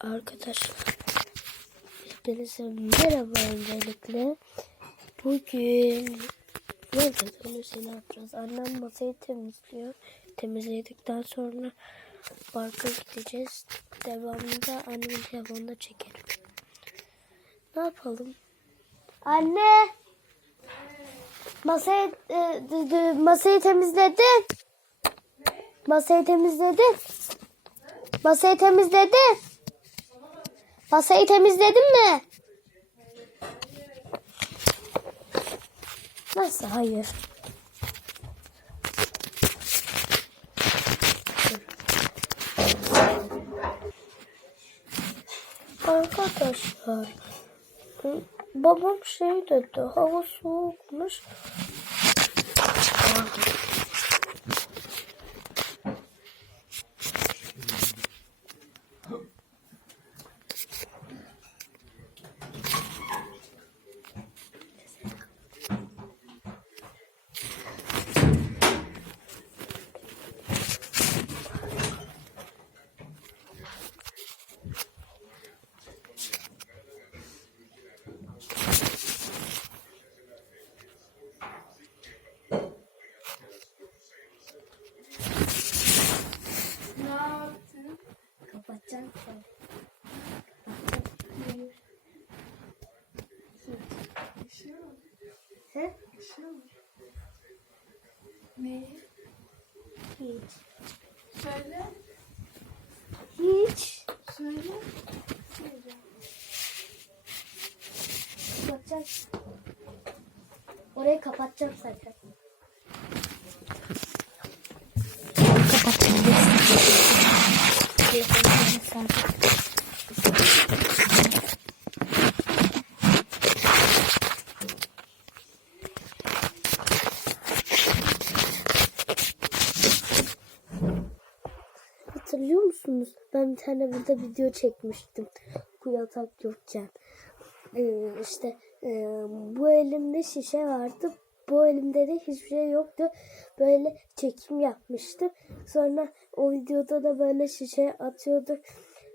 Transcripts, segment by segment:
Arkadaşlar hepinize merhaba öncelikle. Bugün ne yapacağız? Ne yapacağız? Annem masayı temizliyor. Temizledikten sonra parka gideceğiz. Devamında annemin telefonunda çekelim. Ne yapalım? Anne. Masayı e, masayı temizledin. Masayı temizledin. Masayı temizledin. Masayı temizledin mi? Nasıl? Hayır. Arkadaşlar babam şey dedi hava soğukmuş. Kapatacağım. He? Ne? Hiç. Söyle. Hiç. Söyle. Kapatacağım. Orayı kapatacağım zaten. Hatırlıyor musunuz? Ben bir tane burada video çekmiştim. Yatak yokken. Ee, işte e, bu elimde şişe vardı. Bu elimde de hiçbir şey yoktu. Böyle çekim yapmıştım. Sonra o videoda da böyle şişe atıyorduk.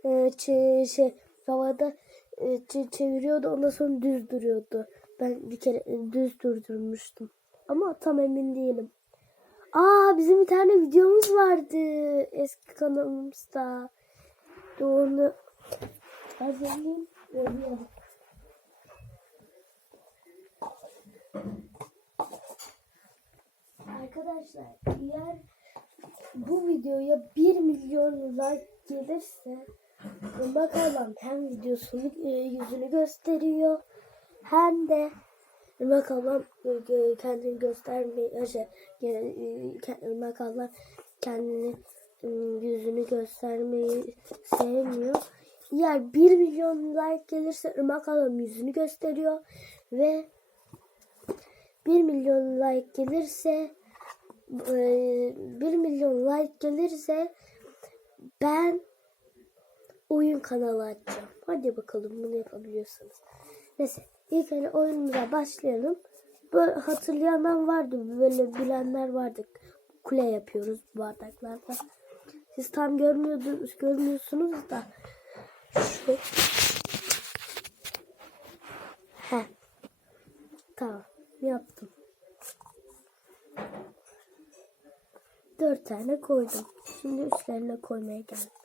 Ee, şey, havada e, çe- çeviriyordu. Ondan sonra düz duruyordu. Ben bir kere e, düz durdurmuştum. Ama tam emin değilim. Aa bizim bir tane videomuz vardı eski kanalımızda. Onu hazırlayayım. oynayalım. Arkadaşlar eğer bu videoya 1 milyon like gelirse bakalım hem videosunu e, yüzünü gösteriyor hem de Bakalım e, kendini göstermeyi, şey, bakalım kendini e, yüzünü göstermeyi sevmiyor. Eğer 1 milyon like gelirse Irmak Hanım yüzünü gösteriyor ve 1 milyon like gelirse e, 1 milyon like gelirse ben oyun kanalı açacağım. Hadi bakalım bunu yapabiliyorsunuz. Neyse ilk önce oyunumuza başlayalım. Böyle hatırlayanlar vardı. Böyle bilenler vardı. Kule yapıyoruz bu bardaklarda. Siz tam görmüyordunuz, görmüyorsunuz da şu. He. Tamam. Yaptım. Dört tane koydum. Şimdi üstlerine koymaya geldim.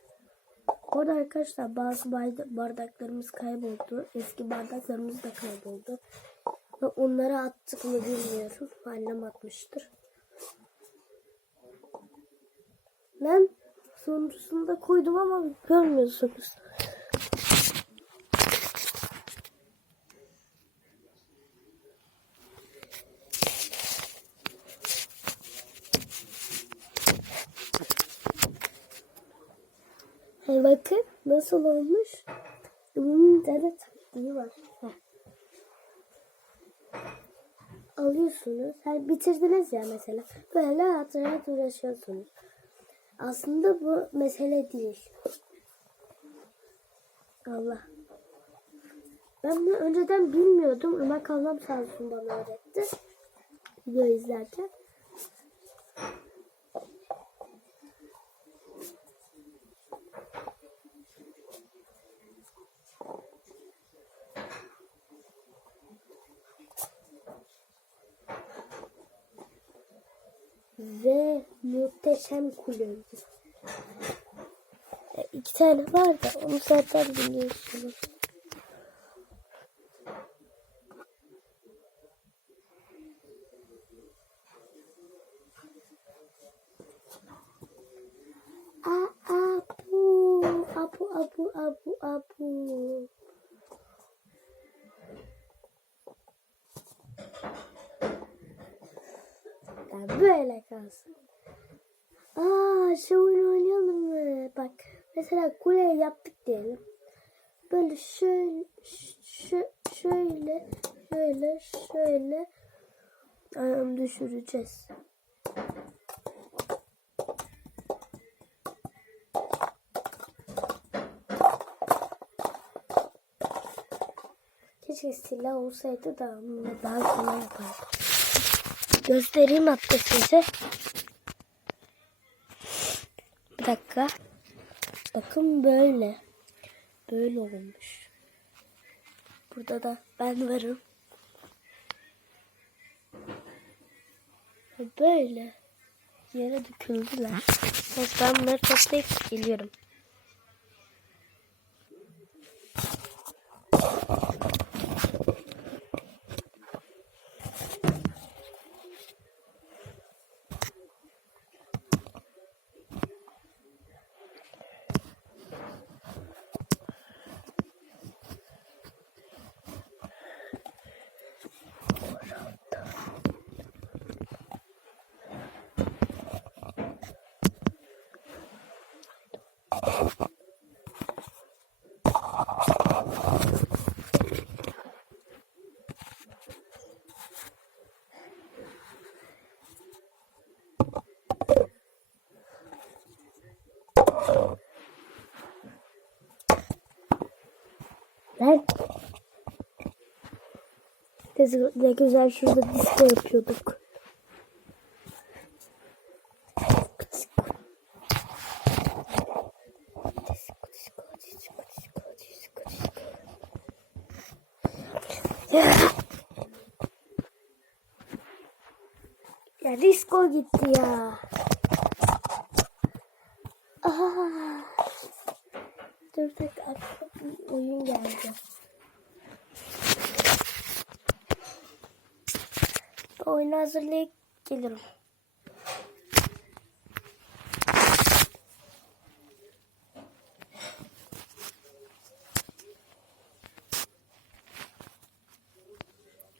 Orada arkadaşlar bazı barda- bardaklarımız kayboldu. Eski bardaklarımız da kayboldu. Ve onları attık mı bilmiyorum. Annem atmıştır. Ben sonuncusunda koydum ama görmüyorsunuz. Bakın nasıl olmuş. Hmm, evet iyi var. Heh. Alıyorsunuz. Hani bitirdiniz ya mesela. Böyle rahat rahat uğraşıyorsunuz. Aslında bu mesele değil. Allah. Ben bunu önceden bilmiyordum. Ömer Kavram sağ olsun bana öğretti. Video izlerken. Muhteşem kuleydi. E, iki tane var da onu zaten biliyorsunuz. Abu abu abu abu abu. Ya böyle kalsın. Aa şu oyunu oynayalım mı? Bak mesela kule yaptık diyelim. Böyle şöyle şö- şöyle şöyle şöyle ım, düşüreceğiz. Keşke silah olsaydı da daha kolay yapardım. Göstereyim hatta size. Bir dakika. Bakın böyle. Böyle olmuş. Burada da ben varım. Böyle. Yere döküldüler. Neyse ben bunları toplayıp geliyorum. Lan. Ne- güzel şurada disco yapıyorduk. Ya. Disco gitti ya. Aa. Dur aklıma bir oyun geldi. Oyunu hazırlayıp gelirim.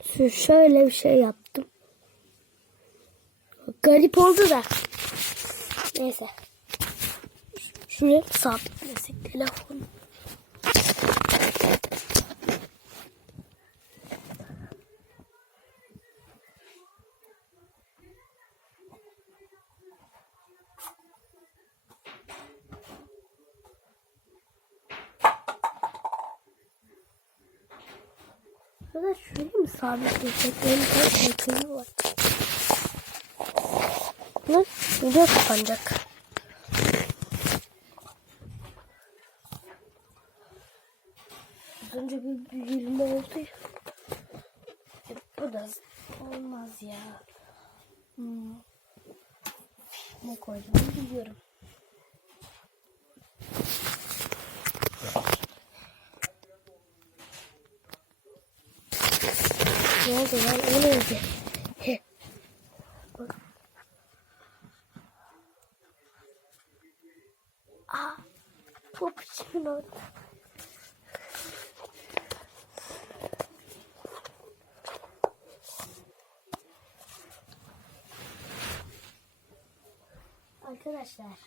Şu şöyle bir şey yaptım. Garip oldu da. Neyse. Şuraya sabitlesek telefonu. Ya da şuraya mı sabitlesek? Benim kaç ekranı var. Lan video kapanacak. Önce bir büyülme oldu. E, Bu da olmaz ya. Hmm. Ne koydum biliyorum. Ne oldu lan? O neydi? Aa, popçumun orada. Arkadaşlar.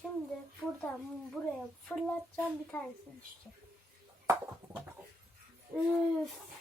Şimdi buradan buraya fırlatacağım bir tanesi düşecek. Üf.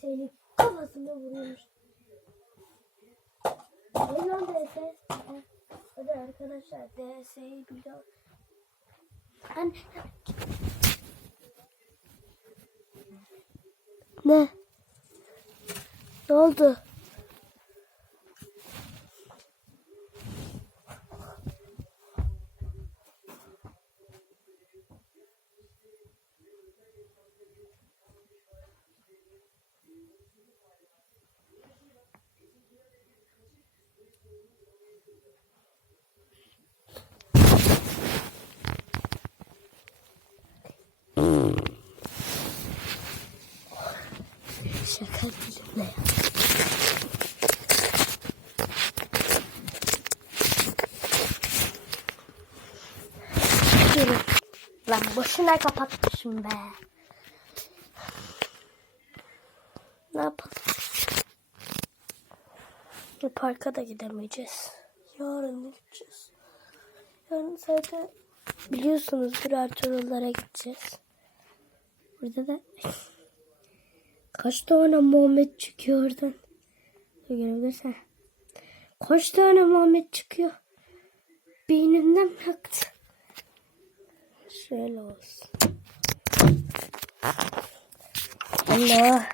Şöyle kapat. kafasında vuruyormuş. Lan DS? Hadi arkadaşlar DS'yi biliyor. Anne. Ne? Ne oldu? Şaka dilimle ya. Durun. Lan boşuna kapatmışım be. Parka da gidemeyeceğiz. Yarın gideceğiz? Yarın zaten biliyorsunuzdur Ertuğrul'lara gideceğiz. Burada da Kaç tane Muhammed çıkıyor oradan? Görebilirsen. Kaç tane Muhammed çıkıyor? Beynimden aktı? Şöyle olsun. Allah.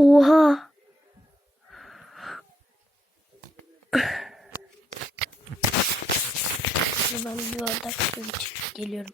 Oha. Ben bir bardak geliyorum.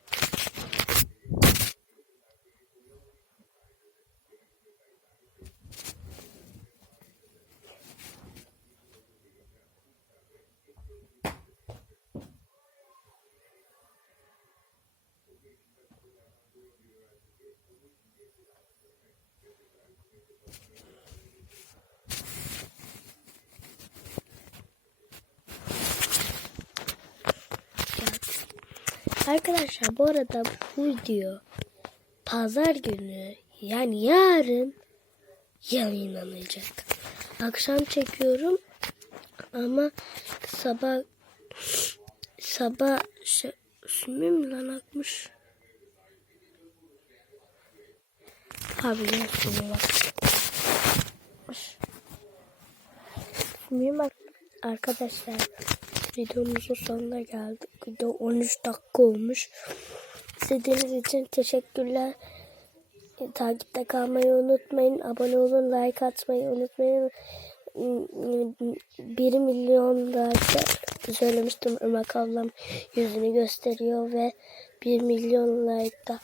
Arkadaşlar bu arada bu video pazar günü yani yarın yayınlanacak. Akşam çekiyorum ama sabah sabah şey, sümüm lan akmış. Abi ne sümüm akmış. Sümüm ak- Arkadaşlar videomuzun sonuna geldik. Video 13 dakika olmuş. İzlediğiniz için teşekkürler. E, Takipte kalmayı unutmayın. Abone olun, like atmayı unutmayın. 1 milyon like söylemiştim. Irmak ablam yüzünü gösteriyor ve 1 milyon like'da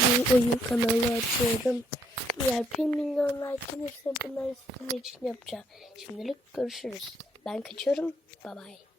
bir oyun kanalı açıyorum. Eğer 1 milyon like gelirse bunları sizin için yapacağım. Şimdilik görüşürüz. Ben kaçıyorum. Bye bye.